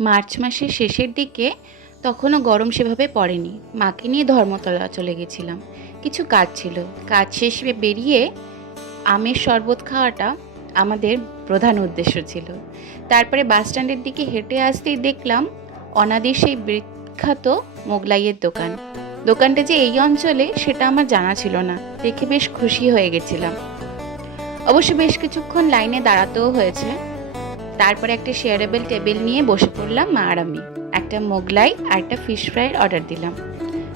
March মাসের শেষের দিকে তখনও গরম সেভাবে পড়েনি। মাকে নিয়ে ধর্মতলা চলে গেছিলাম। কিছু কাজ ছিল। কাজ শেষে বেরিয়ে আমের শরবত খাওয়াটা আমাদের প্রধান উদ্দেশ্য ছিল। তারপরে বাস স্ট্যান্ডের দিকে হেঁটে আসতেই দেখলাম অনাদির সেই বিখ্যাত মোগলাইয়ের দোকান। দোকানটা যে এই অঞ্চলে সেটা আমার জানা ছিল না। দেখে বেশ খুশি হয়ে গেছিলাম। অবশ্য বেশ কিছুক্ষণ লাইনে দাঁড়াতেও হয়েছে। তারপরে একটা শেয়ারেবল টেবিল নিয়ে বসে পড়লাম মা আর আমি। একটা মোগলাই আর একটা ফিশ ফ্রাইয়ের অর্ডার দিলাম।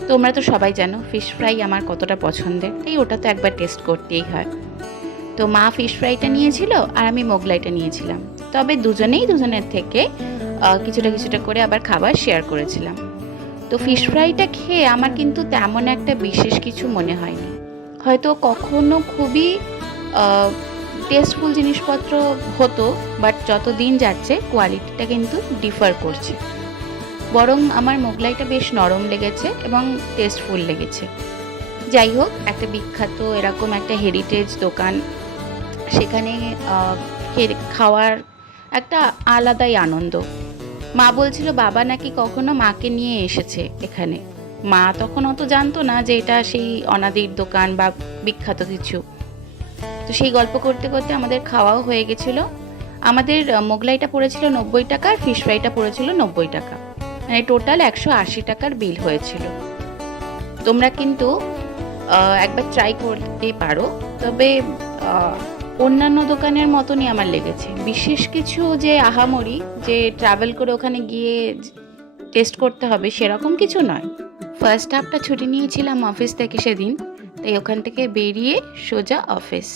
তোমরা তো সবাই জানো ফিশ ফ্রাই আমার কতটা পছন্দের, তাই ওটা তো একবার টেস্ট করতেই হয়। তো মা ফিশ ফ্রাইটা নিয়েছিল আর আমি মোগলাইটা নিয়েছিলাম। তবে দুজনেই দুজনের থেকে কিছুটা কিছুটা করে আবার খাবার শেয়ার করেছিলাম। তো ফিশ ফ্রাইটা খেয়ে আমার কিন্তু তেমন একটা বিশেষ কিছু মনে হয়নি। হয়তো কখনো খুবই টেস্টফুল জিনিসপত্র হতো বাট যত দিন যাচ্ছে কোয়ালিটিটা কিন্তু ডিফার করছে। বরং আমার মোগলাইটা বেশ নরম লেগেছে এবং টেস্টফুল লেগেছে। যাই হোক, একটা বিখ্যাত এরকম একটা হেরিটেজ দোকান। সেখানে খাওয়ার একটা আলাদাই আনন্দ। মা বলছিল, বাবা নাকি কখনো মাকে নিয়ে এসেছে এখানে? মা তখন অত জানতো না যে এটা সেই অনাদির দোকান বা বিখ্যাত কিছু। তো সেই গল্প করতে করতে আমাদের খাওয়াও হয়ে গেছিল। আমাদের মোগলাইটা পড়েছিল নব্বই টাকা, আর ফিশ ফ্রাইটা পড়েছিল নব্বই টাকা। মানে টোটাল একশো আশি টাকার বিল হয়েছিল। তোমরা কিন্তু একবার ট্রাই করতে পারো। তবে অন্যান্য দোকানের মতনই আমার লেগেছে। বিশেষ কিছু যে আহামরি, যে ট্রাভেল করে ওখানে গিয়ে টেস্ট করতে হবে, সেরকম কিছু নয়। ফার্স্ট হাফটা ছুটি নিয়েছিলাম অফিস থেকে সেদিন। তাই ওখান থেকে বেরিয়ে সোজা অফিস